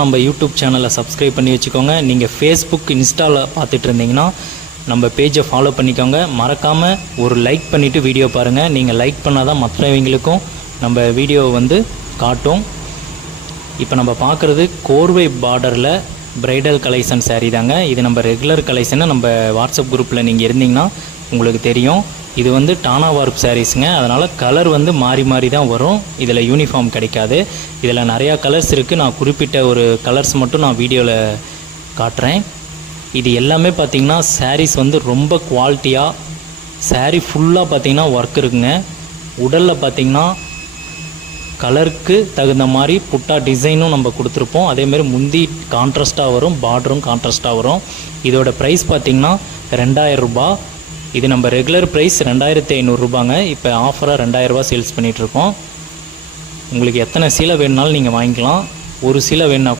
நம்ம யூடியூப் சேனலை சப்ஸ்கிரைப் பண்ணி வச்சுக்கோங்க. நீங்கள் ஃபேஸ்புக் இன்ஸ்டாவில் பார்த்துட்டு இருந்தீங்கன்னா நம்ம பேஜை ஃபாலோ பண்ணிக்கோங்க. மறக்காமல் ஒரு லைக் பண்ணிவிட்டு வீடியோ பாருங்கள். நீங்கள் லைக் பண்ணால் தான் மற்றவங்களுக்கும் நம்ம வீடியோ வந்து காட்டும். இப்போ நம்ம பார்க்குறது கோர்வை பார்டரில் பிரைடல் கலெக்ஷன் சாரீ தாங்க. இது நம்ம ரெகுலர் கலெக்ஷனை நம்ம வாட்ஸ்அப் குரூப்பில் நீங்கள் இருந்தீங்கன்னா உங்களுக்கு தெரியும். இது வந்து டானா வார்ப் சாரீஸுங்க. அதனால் கலர் வந்து மாறி மாறி தான் வரும். இதில் யூனிஃபார்ம் கிடைக்காது. இதில் நிறையா கலர்ஸ் இருக்குது. நான் குறிப்பிட்ட ஒரு கலர்ஸ் மட்டும் நான் வீடியோவில் காட்டுறேன். இது எல்லாமே பார்த்திங்கன்னா சாரீஸ் வந்து ரொம்ப குவாலிட்டியாக, சாரீ ஃபுல்லாக பார்த்திங்கன்னா ஒர்க் இருக்குங்க. உடலில் பார்த்திங்கன்னா கலருக்கு தகுந்த மாதிரி புட்டா டிசைனும் நம்ம கொடுத்துருப்போம். அதேமாதிரி முந்தி கான்ட்ராஸ்ட்டாக வரும், பார்டரும் கான்ட்ராஸ்ட்டாக வரும். இதோட ப்ரைஸ் பார்த்திங்கன்னா 2000 ரூபா. இது நம்ம ரெகுலர் ப்ரைஸ் 2500 ரூபாங்க. இப்போ ஆஃபராக 2000 ரூபா சேல்ஸ் பண்ணிகிட்ருக்கோம். உங்களுக்கு எத்தனை சீலை வேணுனாலும் நீங்கள் வாங்கிக்கலாம். ஒரு சீலை வேணுன்னா